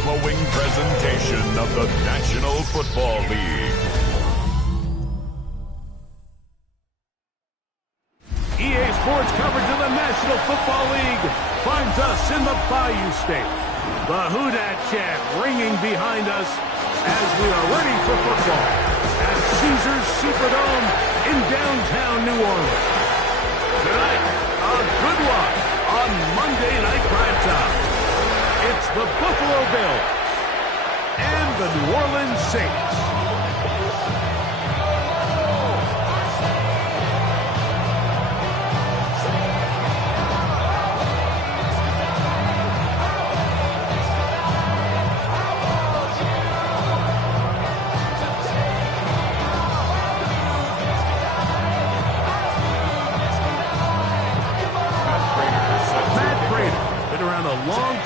following presentation of the National Football League. EA Sports coverage of the National Football League finds us in the Bayou State. The Who Dat chant ringing behind us as we are ready for football at Caesars Superdome in downtown New Orleans. Tonight, a good one on Monday Night Primetime. It's the Buffalo Bills and the New Orleans Saints.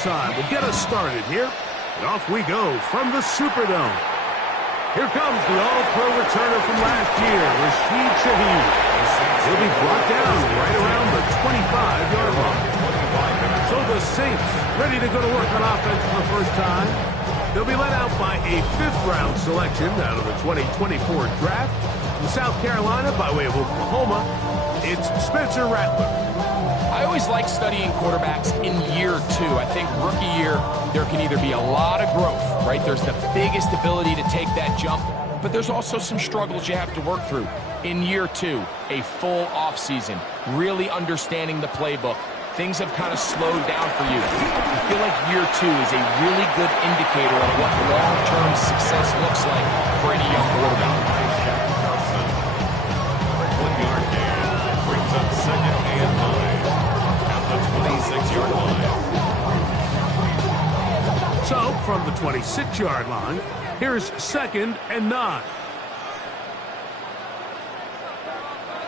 Time will get us started here, and off we go from the Superdome. Here comes the all-pro returner from last year, Rashid Shaheed. He'll be brought down right around the 25-yard line. So the Saints ready to go to work on offense for the first time. They'll be led out by a fifth-round selection out of the 2024 draft. From South Carolina by way of Oklahoma, it's Spencer Rattler. I always like studying quarterbacks in year two. I think rookie year, there can either be a lot of growth, right? There's the biggest ability to take that jump, but there's also some struggles you have to work through. In year two, a full offseason, really understanding the playbook. Things have kind of slowed down for you. I feel like year two is a really good indicator of what long-term success looks like for any young quarterback. Second and 9 at the 26-yard line. So, from the 26-yard line, here's 2nd and 9.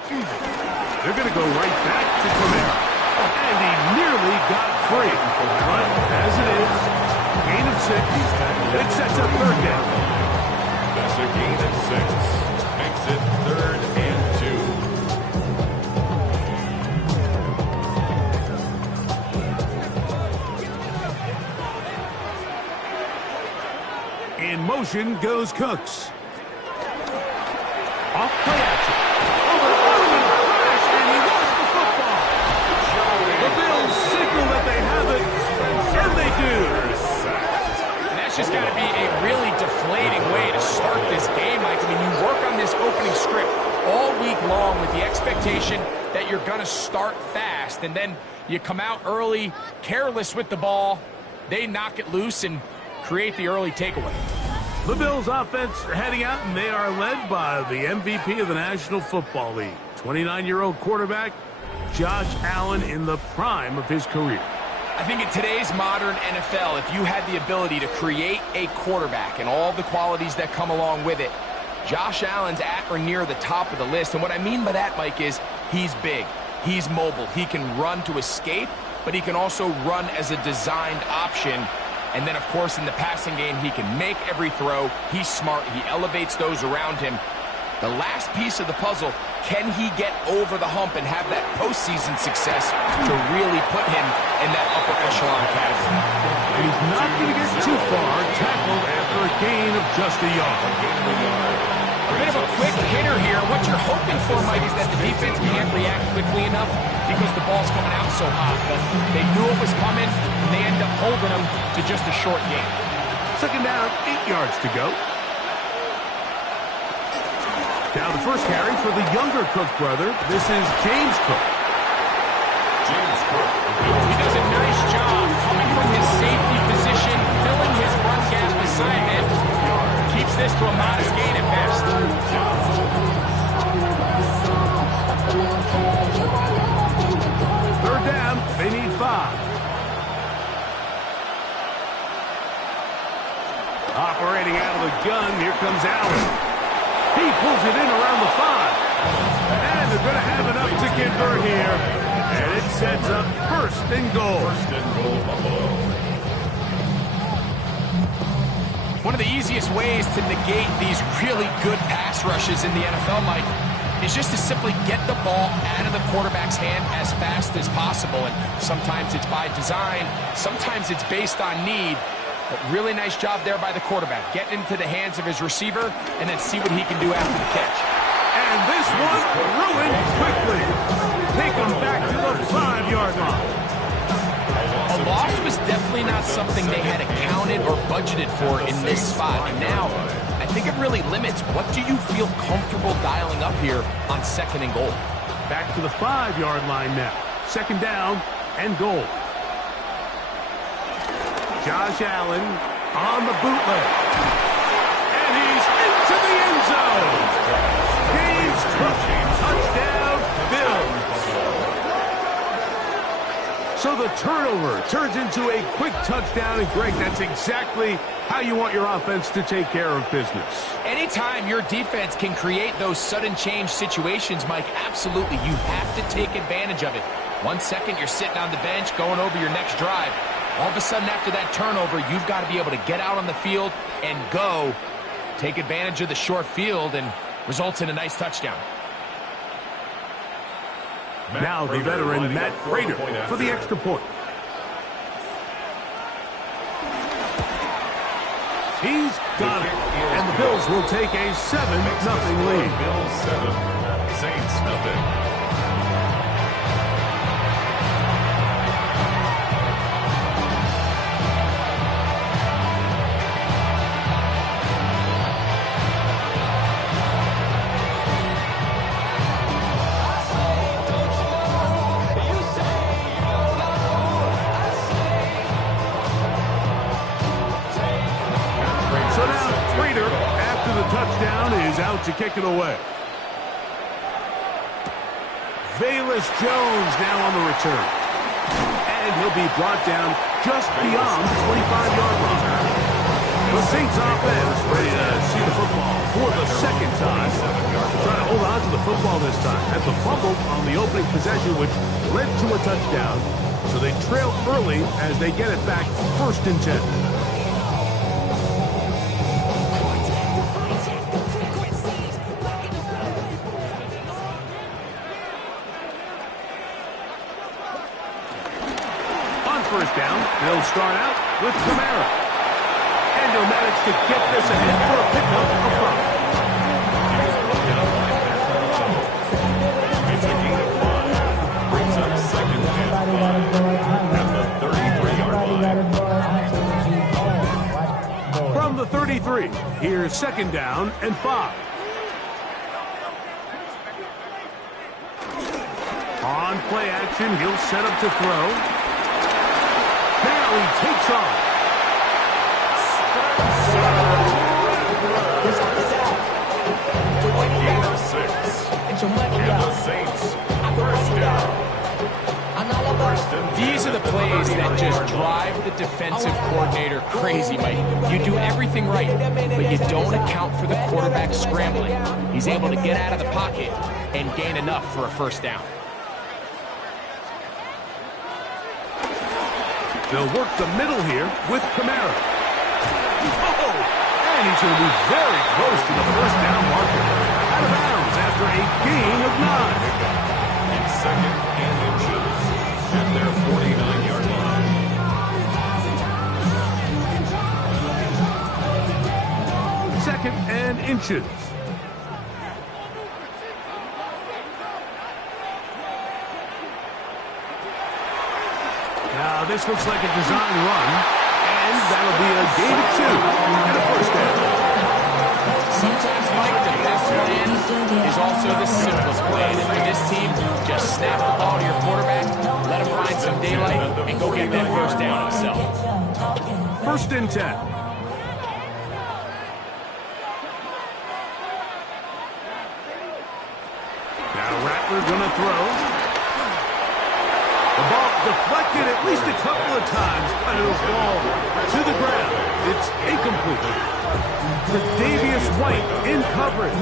They're going to go right back to Camara. And he nearly got free. But as it is, gain of 6. It sets up 3rd down. That's a gain of 6. Makes it 3rd and 2. In motion goes Cooks. Off play action. Overthrowing crash, and he lost the football. The Bills signal that they have it, and they do. And that's just got to be a really deflating way to start this game, Mike. I mean, you work on this opening script all week long with the expectation that you're going to start fast, and then you come out early, careless with the ball. They knock it loose and create the early takeaway. The Bills offense heading out, and they are led by the MVP of the National Football League, 29-year-old quarterback Josh Allen in the prime of his career. I think in today's modern NFL, if you had the ability to create a quarterback and all the qualities that come along with it, Josh Allen's at or near the top of the list. And what I mean by that, Mike, is he's big, he's mobile, he can run to escape, but he can also run as a designed option. And then, of course, in the passing game, he can make every throw. He's smart. He elevates those around him. The last piece of the puzzle, can he get over the hump and have that postseason success to really put him in that upper echelon category? He's not going to get too far, tackled after a gain of just a yard. A bit of a quick hitter here. What you're hoping for, Mike, is that the defense can't react quickly enough because the ball's coming out so hot. But they knew it was coming, and they end up holding them to just a short game. 2nd down, 8 yards to go. Now the first carry for the younger Cook brother. This is James Cook. James Cook. He does a nice job coming from his safety position, filling his run gap assignment. Keeps this to a modest gain at best. 3rd down, they need 5. Operating out of the gun, here comes Allen. He pulls it in around the 5. And they're going to have enough to convert here. And it sets up 1st and goal. 1st and goal, Buffalo. One of the easiest ways to negate these really good pass rushes in the NFL, Mike, is just to simply get the ball out of the quarterback's hand as fast as possible. And sometimes it's by design, sometimes it's based on need. But really nice job there by the quarterback. Getting into the hands of his receiver and then see what he can do after the catch. And this one ruined quickly. Take him back to the 5-yard line. A loss was definitely not something they had accounted or budgeted for in this spot. And now, I think it really limits what do you feel comfortable dialing up here on 2nd and goal. Back to the 5-yard line now. 2nd down and goal. Josh Allen on the bootleg. And he's into the end zone. James Cook, touchdown, Bills. So the turnover turns into a quick touchdown. And, Greg, that's exactly how you want your offense to take care of business. Anytime your defense can create those sudden change situations, Mike, absolutely, you have to take advantage of it. 1 second, you're sitting on the bench, going over your next drive. All of a sudden, after that turnover, you've got to be able to get out on the field and go. Take advantage of the short field and results in a nice touchdown. Now the veteran Matt Prater for the extra point. He's got it. And the Bills will take a 7-0 lead. Bills 7, Saints nothing. Touchdown is out to kick it away. Velus Jones now on the return. And he'll be brought down just beyond the 25-yard line. The Saints offense ready to see the football for the 2nd time. Trying to hold on to the football this time. At the fumble on the opening possession, which led to a touchdown. So they trail early as they get it back 1st and 10. First down, they'll start out with Kamara. And he'll manage to get this ahead for a pickup of 5. It's a gain of 5. Brings up 2nd and 5 at the 33-yard line. From the 33, here's 2nd down and 5. On play action, he'll set up to throw. Now he takes off. Gain of 6. And the Saints 1st down. These are the plays that just drive the defensive coordinator crazy, Mike. You do everything right, but you don't account for the quarterback scrambling. He's able to get out of the pocket and gain enough for a 1st down. They'll work the middle here with Kamara. Oh, and he's going to be very close to the 1st down marker. Out of bounds after a gain of 9. In 2nd and inches at their 49-yard line. 2nd and inches. Now this looks like a design run, and that'll be a gain of 2 and a 1st down. Sometimes, Mike, the best plan is also the simplest plan. And for this team, just snap the ball to your quarterback, let him find some daylight, and go get that 1st down himself. 1st and 10. Now Rattler gonna throw. The ball deflected at least a couple of times, but it'll fall to the ground. It's incomplete. Tre'Davious White in coverage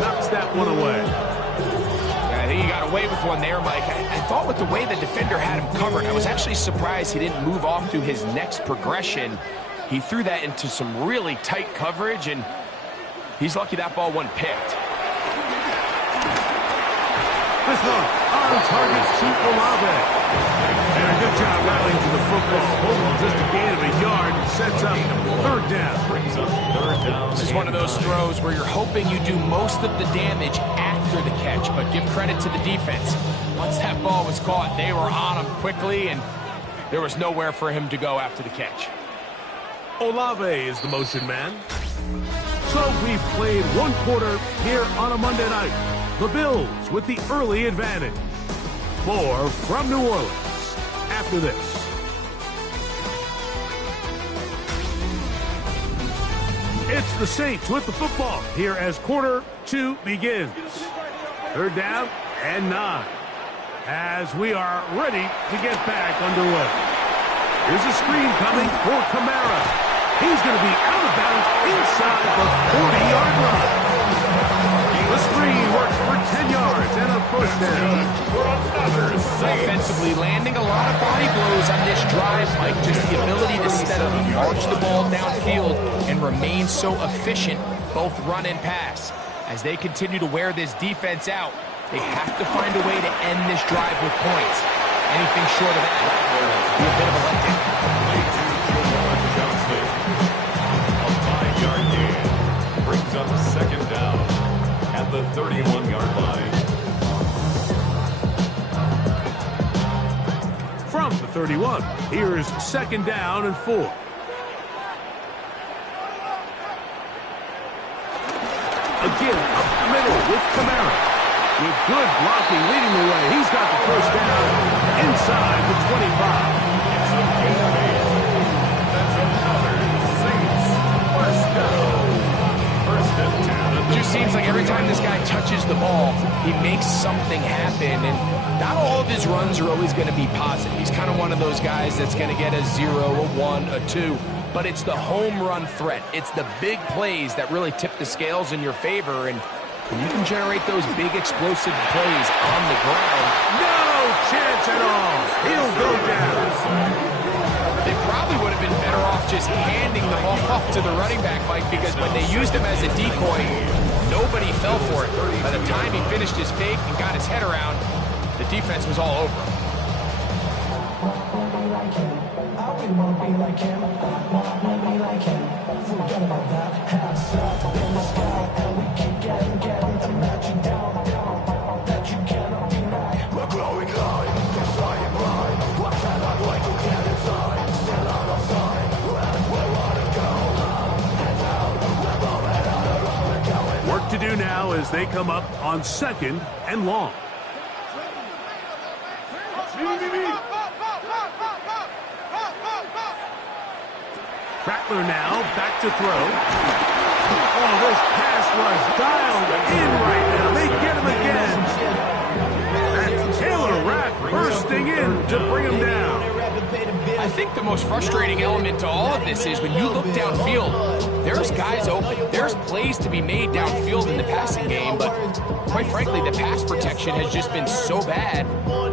knocks that one away. I think he got away with one there, Mike. I thought with the way the defender had him covered, I was actually surprised he didn't move off to his next progression. He threw that into some really tight coverage, and he's lucky that ball wasn't picked. This one on target to Olave. And a good job rallying to the football. Hold on, just a gain of a yard and sets up third down. Brings up third down. This is one of those throws where you're hoping you do most of the damage after the catch, but give credit to the defense. Once that ball was caught, they were on him quickly, and there was nowhere for him to go after the catch. Olave is the motion man. So we've played one quarter here on a Monday night. The Bills with the early advantage. More from New Orleans after this. It's the Saints with the football here as quarter 2 begins. Third down and 9 as we are ready to get back underway. Here's a screen coming for Kamara. He's going to be out of bounds inside the 40-yard line. The screen works for 10 yards and a first down. Offensively, landing a lot of body blows on this drive, Mike. Just the ability to steadily march the ball downfield and remain so efficient, both run and pass. As they continue to wear this defense out, they have to find a way to end this drive with points. Anything short of that would be a bit of a letdown. A 5-yard gain brings up second down at the 31-yard line. From the 31, here's second down and 4. Again, up the middle with Kamara. With good blocking leading the way, he's got the first down inside the 25. It's a gain. That's another Saints first down. First and 10. It just seems like every time this guy touches the ball, he makes something happen, and not all of his runs are always going to be positive. He's kind of one of those guys that's going to get a 0, a 1, a 2, but it's the home run threat. It's the big plays that really tip the scales in your favor, and when you can generate those big explosive plays on the ground, No chance at all. He'll go down. they probably would have been better off just handing the ball off to the running back, Mike, because when they used him as a decoy, nobody fell for it. By the time he finished his fake and got his head around, the defense was all over him. Work to do now as they come up on second and long. Rattler now back to throw. Oh, this pass was dialed in right now. They get him again. That's Taylor Rapp bursting in to bring him down. I think the most frustrating element to all of this is when you look downfield, there's guys open. There's plays to be made downfield in the passing game, but quite frankly, the pass protection has just been so bad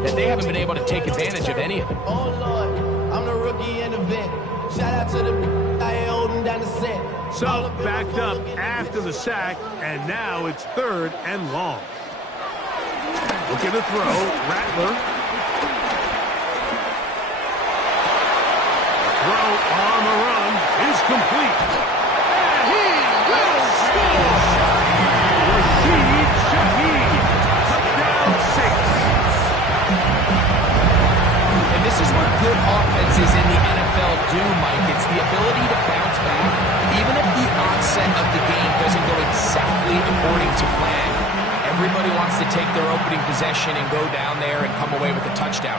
that they haven't been able to take advantage of any of it. Oh, Lord, I'm the rookie and the vet. Shout out to the guy holding down the set. So backed up after the sack, and now it's third and long. Look at the throw. Rattler. Throw on the run is complete. And he will score! Rashid Shaheed. Touchdown 6. And this is what good offenses in the NFL do, Mike. It's the ability to bounce back, even if the onset of the game doesn't go exactly according to plan. Everybody wants to take their opening possession and go down there and come away with a touchdown.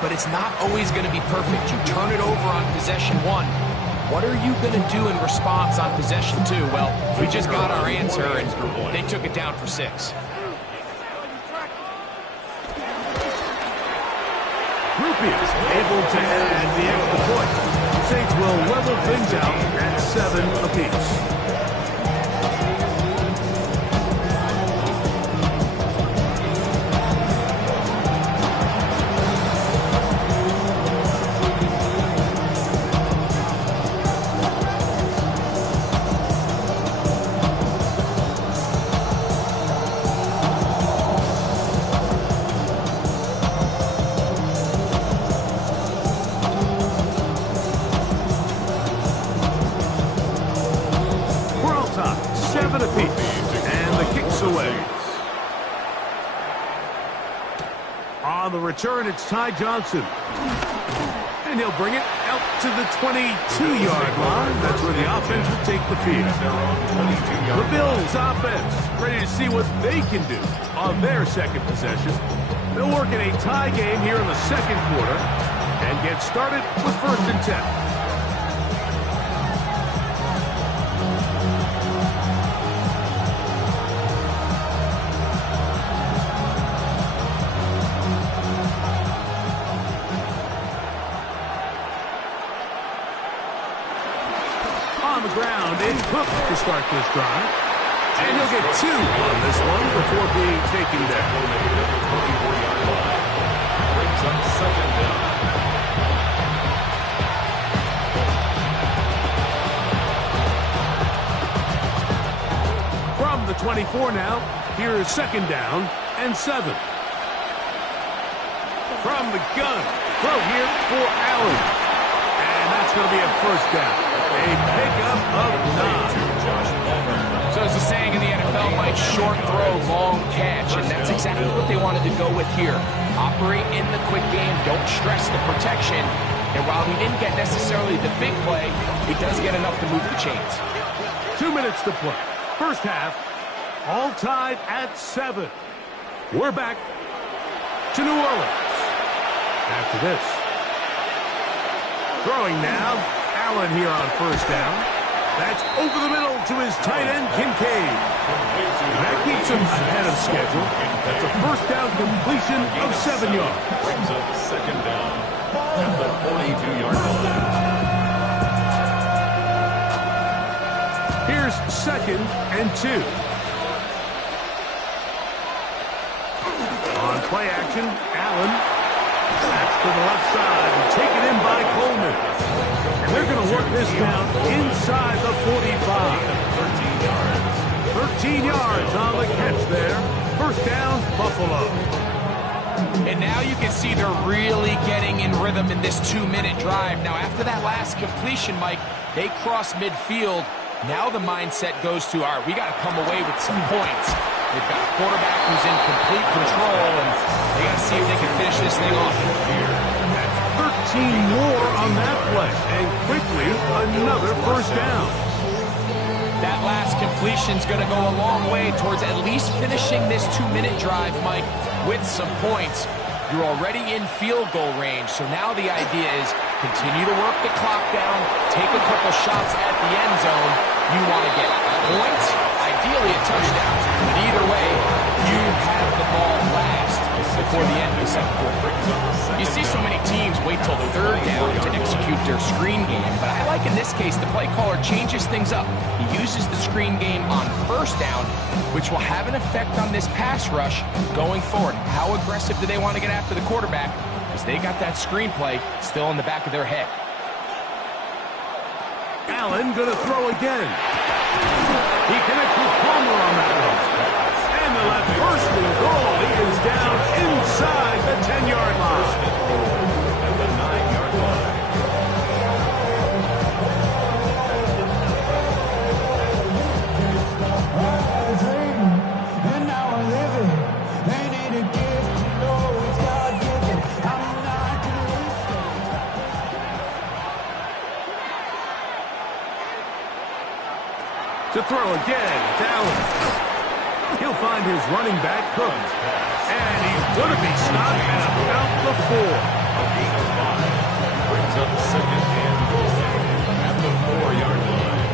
But it's not always going to be perfect. You turn it over on possession 1. What are you going to do in response on possession 2? Well, we just got our answer, and they took it down for 6. Rupias able to add the extra point. Saints will level things out at 7 apiece. feet. And the kick's away. On the return, it's Ty Johnson. And he'll bring it out to the 22-yard line. That's where the offense will take the field. The Bills offense ready to see what they can do on their second possession. They'll work in a tie game here in the second quarter and get started with 1st and 10. On the ground, in Cook to start this drive. And he'll get 2 on this one before being taken down. Brings up 2nd down. From the 24 now, here is 2nd down and 7. From the gun, throw here for Allen. And that's going to be a 1st down. A pickup of 9. So as the saying in the NFL, Mike, short throw, long catch, and that's exactly what they wanted to go with here. Operate in the quick game, don't stress the protection, and while he didn't get necessarily the big play, he does get enough to move the chains. 2 minutes to play. First half, all tied at 7. We're back to New Orleans. After this, throwing now, Allen here on 1st down. That's over the middle to his tight end, Kincaid. And that keeps him ahead of schedule. That's a 1st down completion of 7 yards. Brings up 2nd down at the 42-yard line. Here's 2nd and 2. On play action, Allen. That's to the left side and taken in by Coleman. And they're going to work this down inside the 45. 13 yards on the catch there. 1st down, Buffalo. And now you can see they're really getting in rhythm in this 2-minute drive. Now, after that last completion, Mike, they cross midfield. Now the mindset goes to, all right, we got to come away with some points. They've got a quarterback who's in complete control, and they got to see if they can finish this thing off. That's 13 more on that play, and quickly another 1st down. That last completion's going to go a long way towards at least finishing this 2-minute drive, Mike, with some points. You're already in field goal range, so now the idea is continue to work the clock down, take a couple shots at the end zone. You want to get points, ideally a touchdown, but either way, you have the ball last before the end of the second quarter. You see so many teams wait till 3rd down to execute their screen game, but I like in this case the play caller changes things up. He uses the screen game on 1st down, which will have an effect on this pass rush going forward. How aggressive do they want to get after the quarterback? Because they got that screenplay still in the back of their head. Allen going to throw again. He connects with Palmer on that one. And the left 1st and goal. He is down inside the 10-yard line. At the 9-yard line. To throw again, it's Allen. He'll find his running back, Cook. And he's going to be stopped at about the 4. Brings up 2nd and goal at the 4-yard line.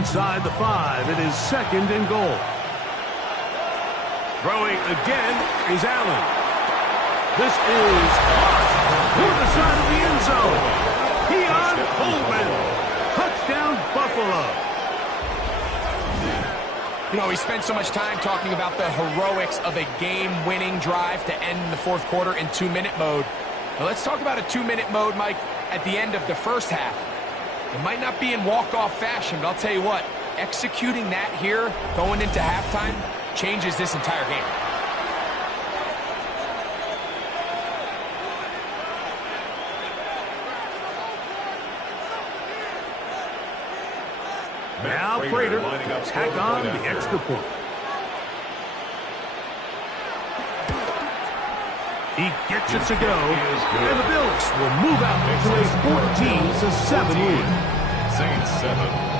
Inside the 5, it is 2nd and goal. Throwing again is Allen. This is toward the side of the end zone. Keon Coleman. Touchdown, Buffalo. You know, we spent so much time talking about the heroics of a game-winning drive to end the 4th quarter in 2-minute mode. Now let's talk about a 2-minute mode, Mike, at the end of the 1st half. It might not be in walk-off fashion, but I'll tell you what, executing that here going into halftime changes this entire game. Now Prater tack on the extra point. He gets it to go, and the Bills will move out to a 14-7 lead. Saints 7.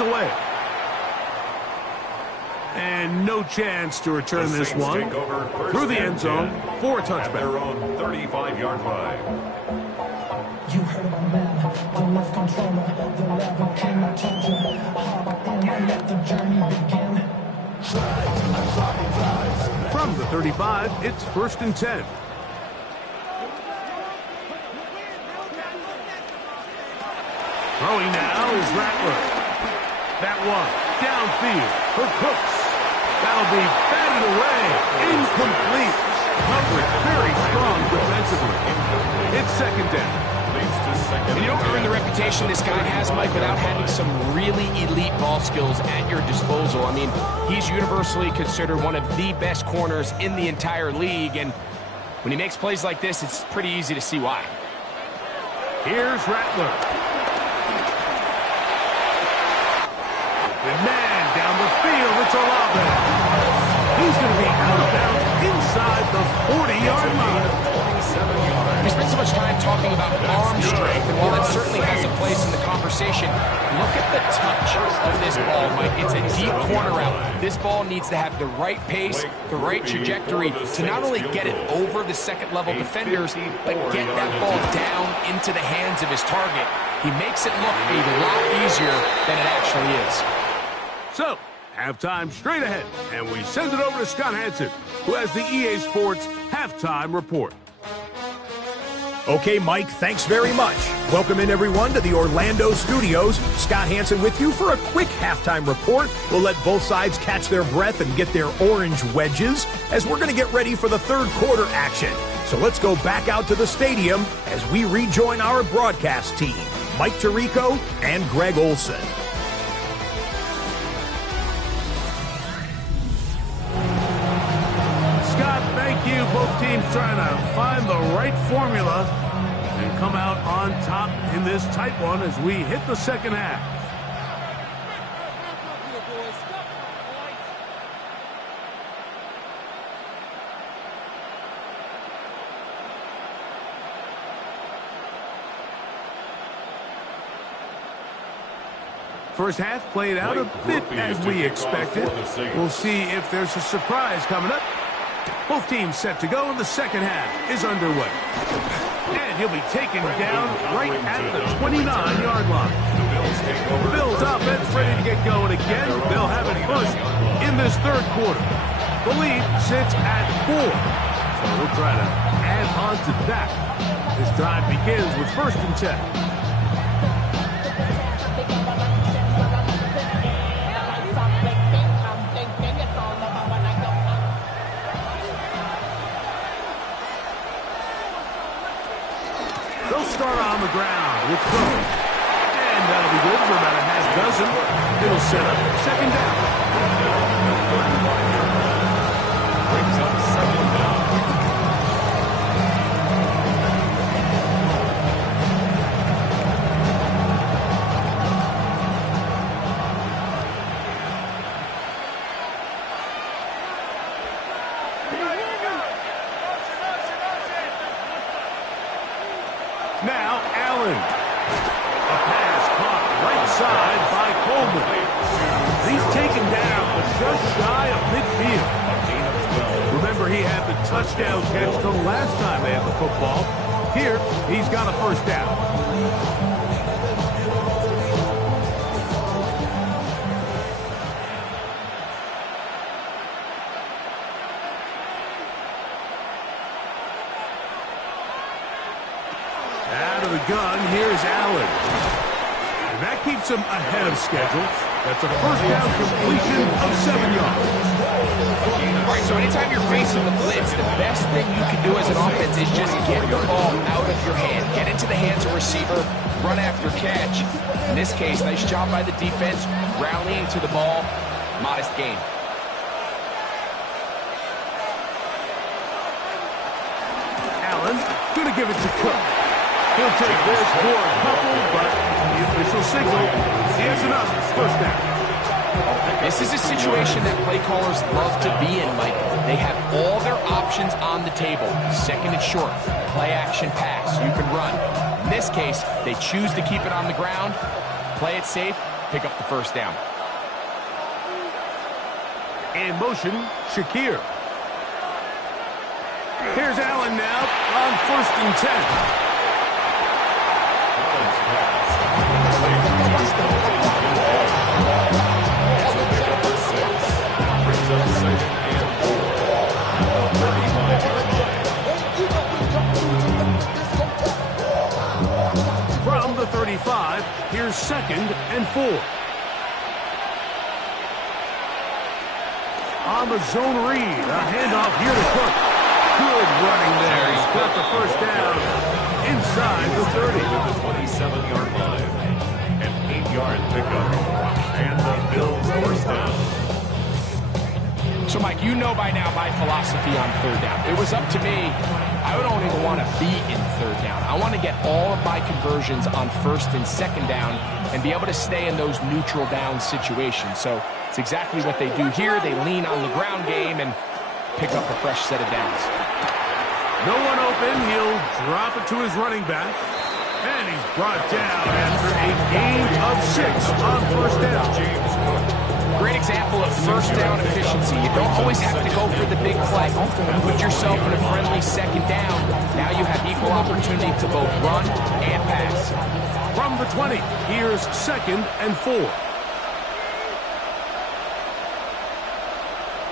Away. And no chance to return this one through the end zone for a touchback. Their own 35-yard line. You heard of a man, the left controller, the level king. I told you, hard and let the journey begin. From the 35, it's 1st and 10. Throwing now is Rattler. That one downfield for Cooks. That'll be batted away. Incomplete. Coverage very strong defensively. It's 2nd down. And you don't earn the reputation this guy has, Mike, without having some really elite ball skills at your disposal. I mean, he's universally considered one of the best corners in the entire league. And when he makes plays like this, it's pretty easy to see why. Here's Rattler. And man, down the field, it's Olave. He's going to be out of bounds inside the 40-yard line. We spent so much time talking about arm strength, and while that certainly has a place in the conversation, look at the touch of this ball, Mike. It's a deep corner route. This ball needs to have the right pace, the right trajectory to not only get it over the second-level defenders, but get that ball down into the hands of his target. He makes it look a lot easier than it actually is. So, halftime straight ahead, and we send it over to Scott Hansen, who has the EA Sports Halftime Report. Okay, Mike, thanks very much. Welcome in, everyone, to the Orlando studios. Scott Hansen with you for a quick halftime report. We'll let both sides catch their breath and get their orange wedges as we're going to get ready for the third quarter action. So let's go back out to the stadium as we rejoin our broadcast team, Mike Tirico and Greg Olson. Thank you. Both teams trying to find the right formula and come out on top in this tight one as we hit the second half. First half played out a bit as we expected. We'll see if there's a surprise coming up. Both teams set to go, and the second half is underway. And he'll be taken down right at the 29-yard line. The Bills offense ready to get going again. They'll have it pushed in this third quarter. The lead sits at 4. So we'll try to add on to that. This drive begins with 1st and 10. They'll start on the ground with Cook. And that'll be good for about a half dozen. It'll set up 2nd down. Brings up 2nd down. Now, Allen. A pass caught right side by Coleman. He's taken down, but just shy of midfield. Remember, he had the touchdown catch the last time they had the football. Here, he's got a 1st down. out of the gun. Here's Allen. And that keeps him ahead of schedule. That's a first down completion of 7 yards. All right, so anytime you're facing the blitz, the best thing you can do as an offense is just get the ball out of your hand. Get into the hands of receiver, run after catch. In this case, nice job by the defense, rallying to the ball. Modest gain. Allen going to give it to Cook. He'll take this for a couple, but the official signal, he has enough. First down. This is a situation that play callers love to be in, Mike. They have all their options on the table. Second and short, play action pass. You can run. In this case, they choose to keep it on the ground, play it safe, pick up the first down. In motion, Shakir. Here's Allen now on 1st and 10. From the 35, here's 2nd and 4. On the zone read, a handoff here to Cook. Good running there. He's got the first down inside the 30. The 27-yard line. An 8-yard pickup. And the Bills first down. So, Mike, you know by now my philosophy on third down. If it was up to me, I would only want to be in third down. I want to get all of my conversions on 1st and 2nd down and be able to stay in those neutral down situations. So it's exactly what they do here. They lean on the ground game and pick up a fresh set of downs. No one open. He'll drop it to his running back. And he's brought down after a gain of 6 on 1st down. James Cook. Great example of first down efficiency. You don't always have to go for the big play. Put yourself in a friendly 2nd down. Now you have equal opportunity to both run and pass. From the 20, here's 2nd and 4.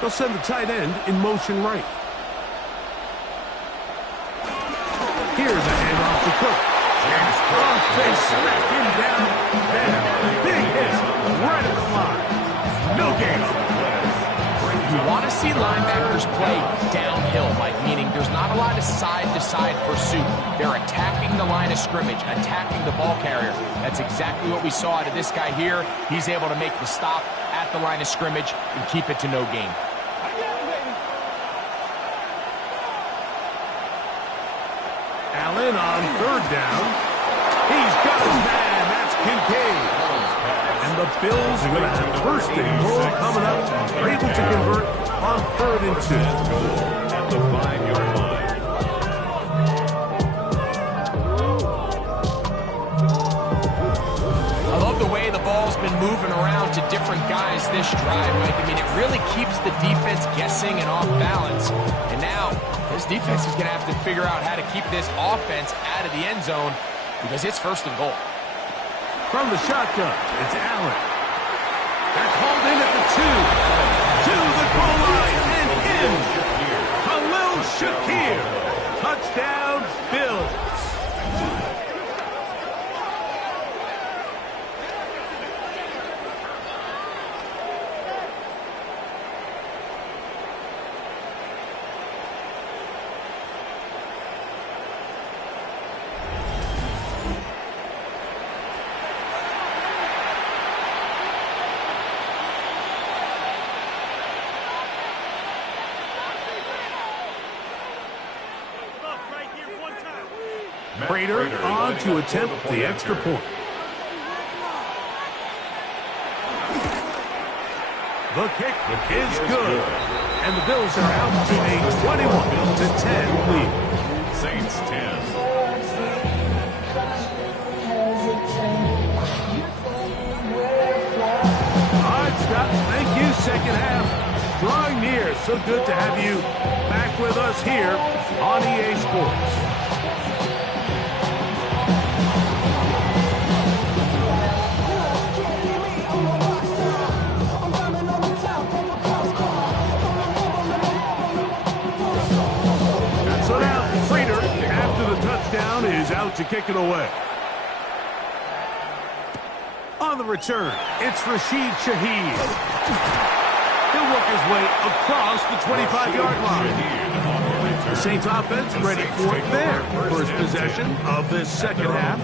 They'll send the tight end in motion right. Here's a handoff to Cook. They smack him down there. Big hit right at the line. No gain. You want to see linebackers play downhill, Mike, meaning there's not a lot of side-to-side pursuit. They're attacking the line of scrimmage, attacking the ball carrier. That's exactly what we saw out of this guy here. He's able to make the stop at the line of scrimmage and keep it to no gain. Allen on 3rd down. He's got his man. That's Kincaid. And the Bills are going to have 1st and goal coming up. They're able to convert on 3rd and 2. At the 5-yard line. I love the way the ball's been moving around to different guys this drive, Mike. I mean, it really keeps the defense guessing and off balance. And now, this defense is going to have to figure out how to keep this offense out of the end zone because it's 1st and goal. From the shotgun, it's Allen. That's hauled in at the 2. To the goal line and in. Khalil Shakir. Touchdown, Bills. Prater on to attempt the extra point. The kick is good. And the Bills are out to a 21-10 lead. Saints 10. All right, Scott, thank you. 2nd half drawing near. So good to have you back with us here on EA Sports. So now, Prater, after the touchdown, is out out to kick it away. On the return, it's Rashid Shaheed. He'll work his way across the 25-yard line. The Saints offense ready for their first possession of this second half.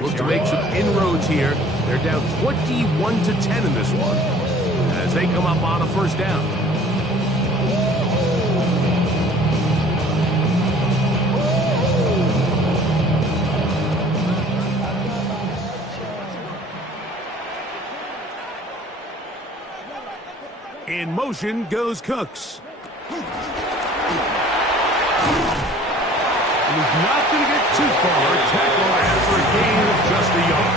Look to make some inroads here. They're down 21-10 in this one as they come up on a first down. In motion goes Cooks. He's not going to get too far. Tackle after a gain of just a yard.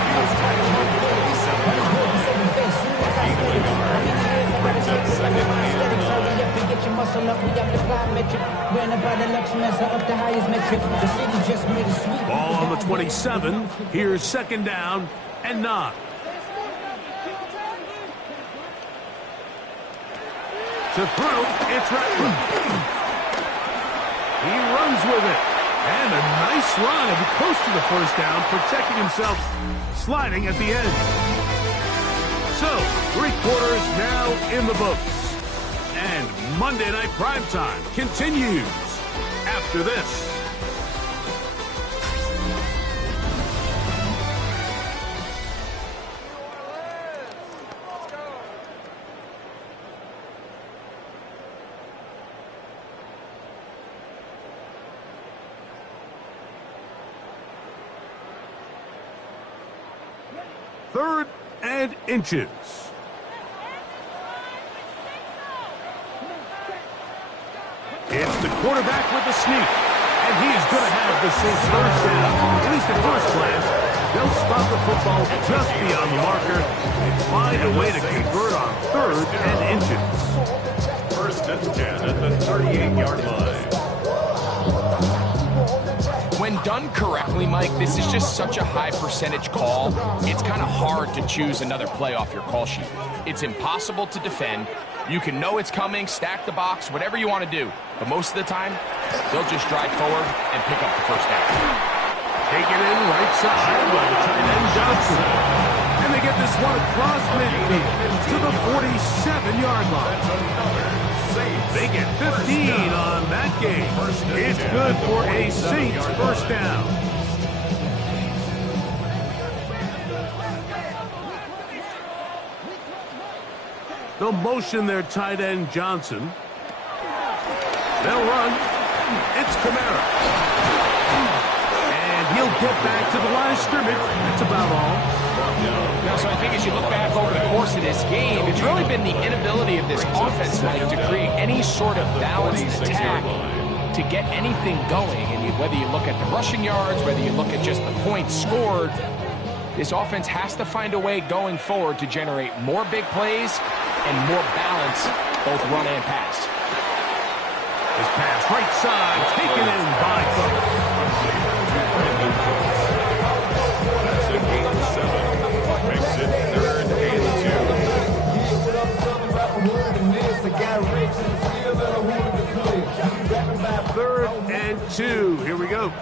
Ball on the 27. Here's second down and 9. To throw, it's Rattler. He runs with it. And a nice run. He'll be close to the first down, protecting himself, sliding at the end. So, 3 quarters now in the books. And Monday Night Primetime continues after this. Third and inches. It's the quarterback with the sneak. And he's going to have the Saints first down. At least at first glance, they'll stop the football just beyond the marker and find a way to convert on third and inches. First and 10 at the 38-yard line. When done correctly, Mike, this is just such a high percentage call. It's kind of hard to choose another play off your call sheet. It's impossible to defend. You can know it's coming, stack the box, whatever you want to do. But most of the time, they'll just drive forward and pick up the first down. Take it in right side by the tight end Johnson. And they get this one across midfield to the 47-yard line. They get 15 on that game. It's good for a Saints first down. They'll motion their tight end Johnson. They'll run. It's Kamara. And he'll get back to the line of scrimmage. That's about all. So I think as you look back over the course of this game, it's really been the inability of this offense, Mike, to create any sort of balanced attack to get anything going. And whether you look at the rushing yards, whether you look at just the points scored, this offense has to find a way going forward to generate more big plays and more balance, both run and pass. His pass right side, taken in by Cooks. That's a gain of 7. Makes it 3rd and 2. 3rd and 2. Here we go.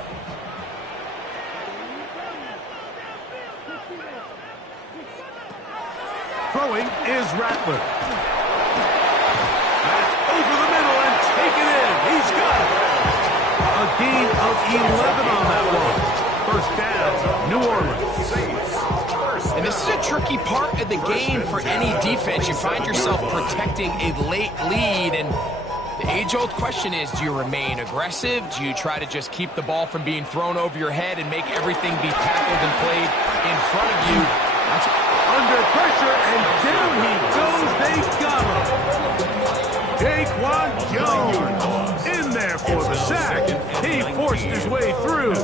Throwing is Rattler. That's over the middle and taken in. He's got it. A gain of 11 on that one. First down, New Orleans. And this is a tricky part of the game for any defense. You find yourself protecting a late lead, and the age-old question is, do you remain aggressive? Do you try to just keep the ball from being thrown over your head and make everything be tackled and played in front of you? That's under pressure, and down he goes. They got him. Daquan Jones in there for the sack. He forced his way through. A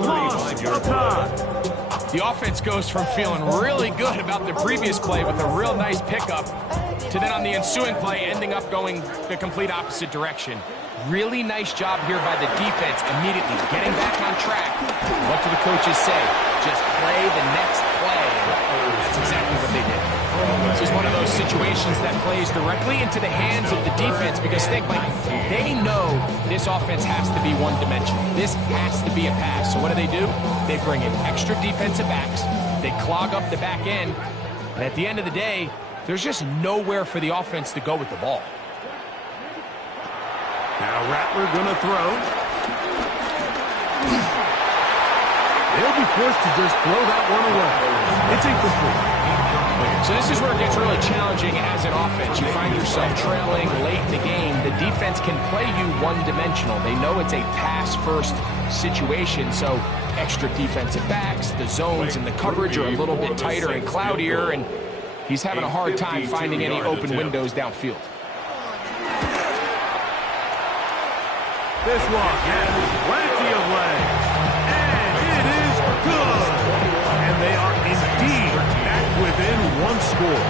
loss of 9. The offense goes from feeling really good about the previous play with a real nice pickup to then on the ensuing play ending up going the complete opposite direction. Really nice job here by the defense immediately getting back on track. What do the coaches say? Just play the next play. That's exactly what they did. offense is one of those situations that plays directly into the hands of the defense because think, like, they know this offense has to be one-dimensional. This has to be a pass. So what do? They bring in extra defensive backs. They clog up the back end. And at the end of the day, there's just nowhere for the offense to go with the ball. Now Rattler going to throw. They'll be forced to just throw that one away. It's incomplete. So this is where it gets really challenging as an offense. You find yourself trailing late in the game. The defense can play you one-dimensional. They know it's a pass-first situation, so extra defensive backs, the zones and the coverage are a little bit tighter and cloudier, and he's having a hard time finding any open windows downfield. This one has plenty of leg. And it is good. And they are indeed back within one score.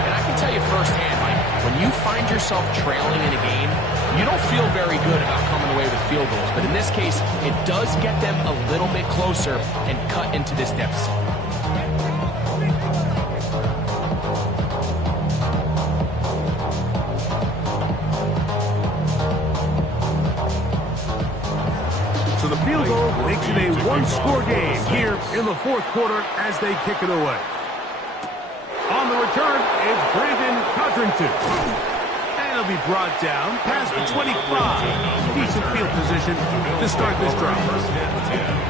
And I can tell you firsthand, Mike, when you find yourself trailing in a game, you don't feel very good about coming away with field goals. But in this case, it does get them a little bit closer and cut into this deficit. So the field goal makes it a one-score game here in the fourth quarter as they kick it away. On the return, it's Brandon Codrington. And he'll be brought down past the 25. Decent field position to start this drive.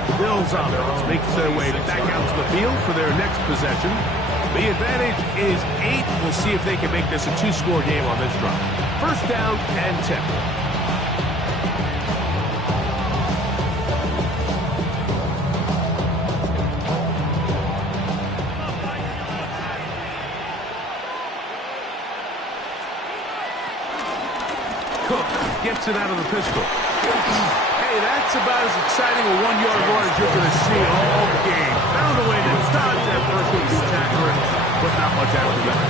The Bills offense makes their way back out to the field for their next possession. The advantage is 8. We'll see if they can make this a two-score game on this drive. First down and 10. Gets it out of the pistol. Hey, that's about as exciting a one-yard run as you're going to see all game. Found a way to dodge that first one-two tackler, but not much after that.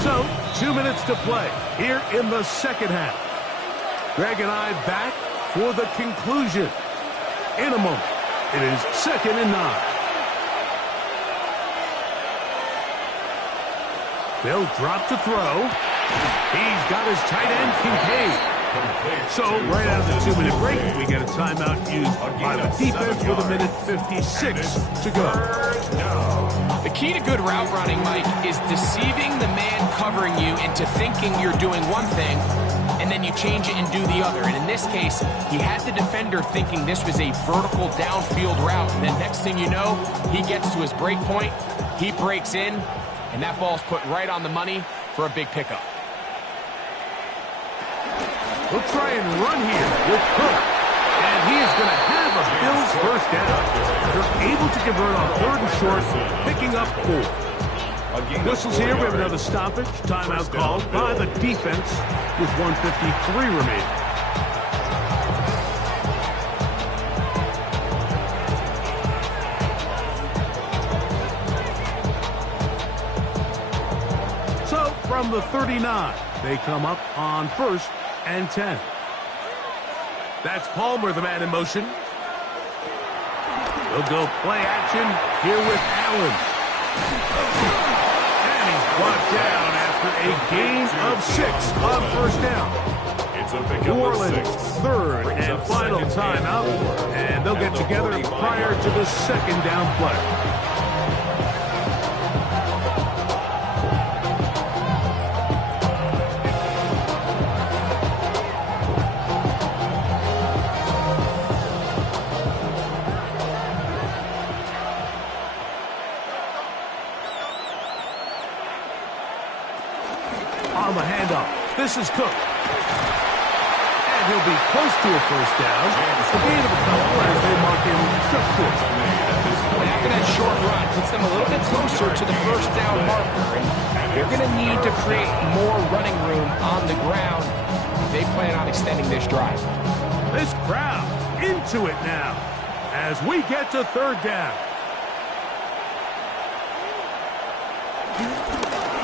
So, 2 minutes to play here in the second half. Greg and I back for the conclusion. In a moment, it is 2nd and 9. They'll drop to throw. He's got his tight end, Kincaid. So, right out of the 2-minute break, we get a timeout used by the defense with 1:56 to go. The key to good route running, Mike, is deceiving the man covering you into thinking you're doing one thing, and then you change it and do the other. And in this case, he had the defender thinking this was a vertical downfield route. And then next thing you know, he gets to his break point, he breaks in, and that ball's put right on the money for a big pickup. We'll try and run here with Cook. And he is going to have a Bills first down. They're able to convert on 3rd and short, picking up 4. Whistles here. We have another stoppage. Timeout called by the defense with 1:53 remaining. From the 39, they come up on 1st and 10. That's Palmer, the man in motion. They'll go play action here with Allen. And he's brought down after a gain of 6 on 1st down. New Orleans, 3rd and final timeout. And they'll get together prior to the 2nd down play. On the handoff, this is Cook. And he'll be close to a first down. A gain of a couple as they mark him just short. After that short run, puts them a little bit closer to the first down marker. And they're going to need to create more running room on the ground if they plan on extending this drive. This crowd into it now as we get to 3rd down.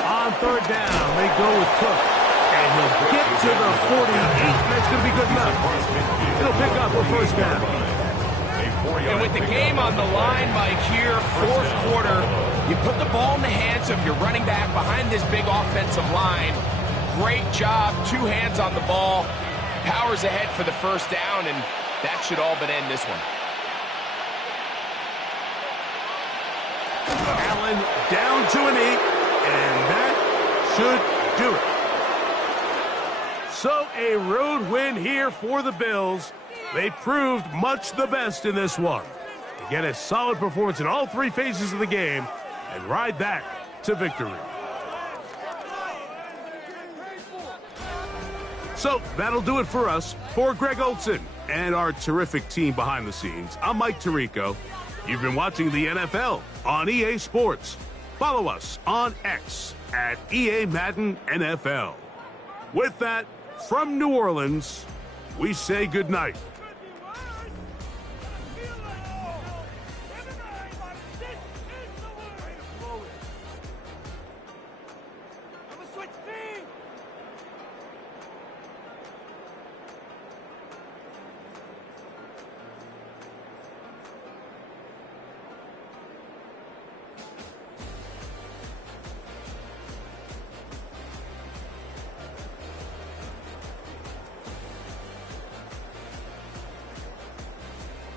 On 3rd down, they go with Cook. And he'll get to the 48, and that's going to be good enough. It'll pick up a first down. And with the game on the line, Mike, here, fourth quarter, you put the ball in the hands of your running back behind this big offensive line. Great job, two hands on the ball, powers ahead for the first down, and that should all but end this one. Allen down to an 8, and that should do it. So a road win here for the Bills. They proved much the best in this one. To get a solid performance in all three phases of the game and ride that to victory. So that'll do it for us. For Greg Olson and our terrific team behind the scenes, I'm Mike Tirico. You've been watching the NFL on EA Sports. Follow us on X at EA Madden NFL. With that, from New Orleans, we say goodnight.